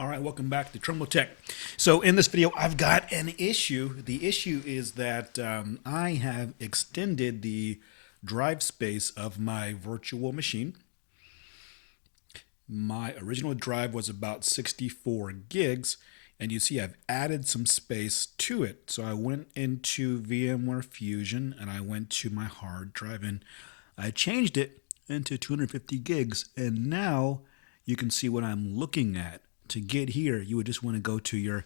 All right, welcome back to Trimble Tech. So in this video, I've got an issue. The issue is that I have extended the drive space of my virtual machine. My original drive was about 64 gigs, and you see I've added some space to it. So I went into VMware Fusion and I went to my hard drive and I changed it into 250 gigs, and now you can see what I'm looking at. To get here, you would just want to go to your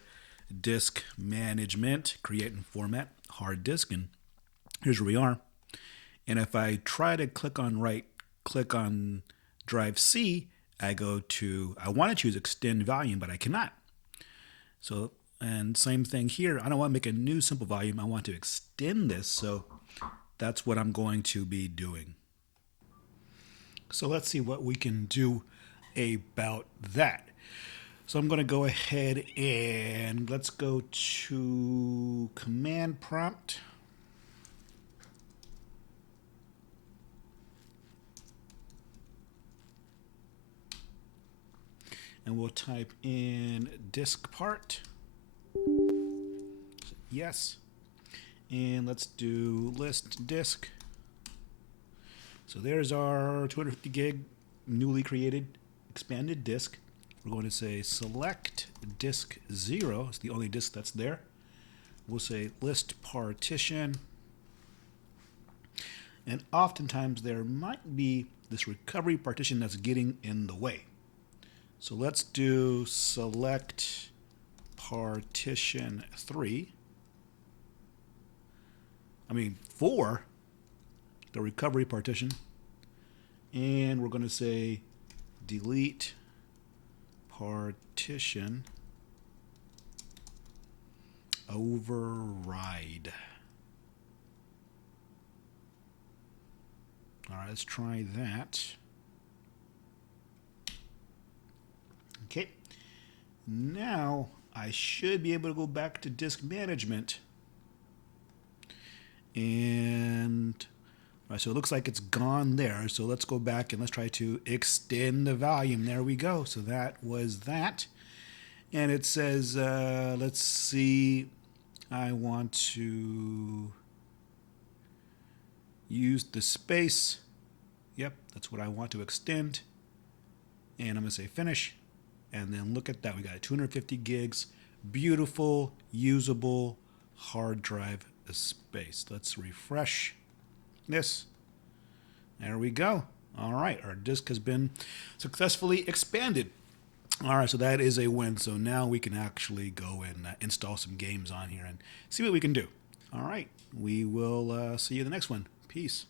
disk management, create and format, hard disk, and here's where we are. And if I try to click on drive C, I want to choose extend volume, but I cannot. So, and same thing here. I don't want to make a new simple volume. I want to extend this. So that's what I'm going to be doing. So let's see what we can do about that. So I'm going to go ahead and let's go to command prompt. And we'll type in Diskpart. Yes. And let's do list disk. So there's our 250 gig newly created expanded disk. We're going to say select disk 0. It's the only disk that's there. We'll say list partition. And oftentimes there might be this recovery partition that's getting in the way. So let's do select partition 4, the recovery partition. And we're going to say delete partition override. All right, let's try that. Okay, now I should be able to go back to disk management. And all right, so it looks like it's gone there. So let's go back and let's try to extend the volume. There we go. So that was that. And it says, let's see, I want to use the space. Yep, that's what I want to extend. And I'm going to say finish. And then look at that. We got 250 gigs, beautiful, usable hard drive space. Let's refresh this. There we go. All right, our disk has been successfully expanded. All right, so that is a win. So now we can actually go and install some games on here and see what we can do. All right, we will see you in the next one. Peace.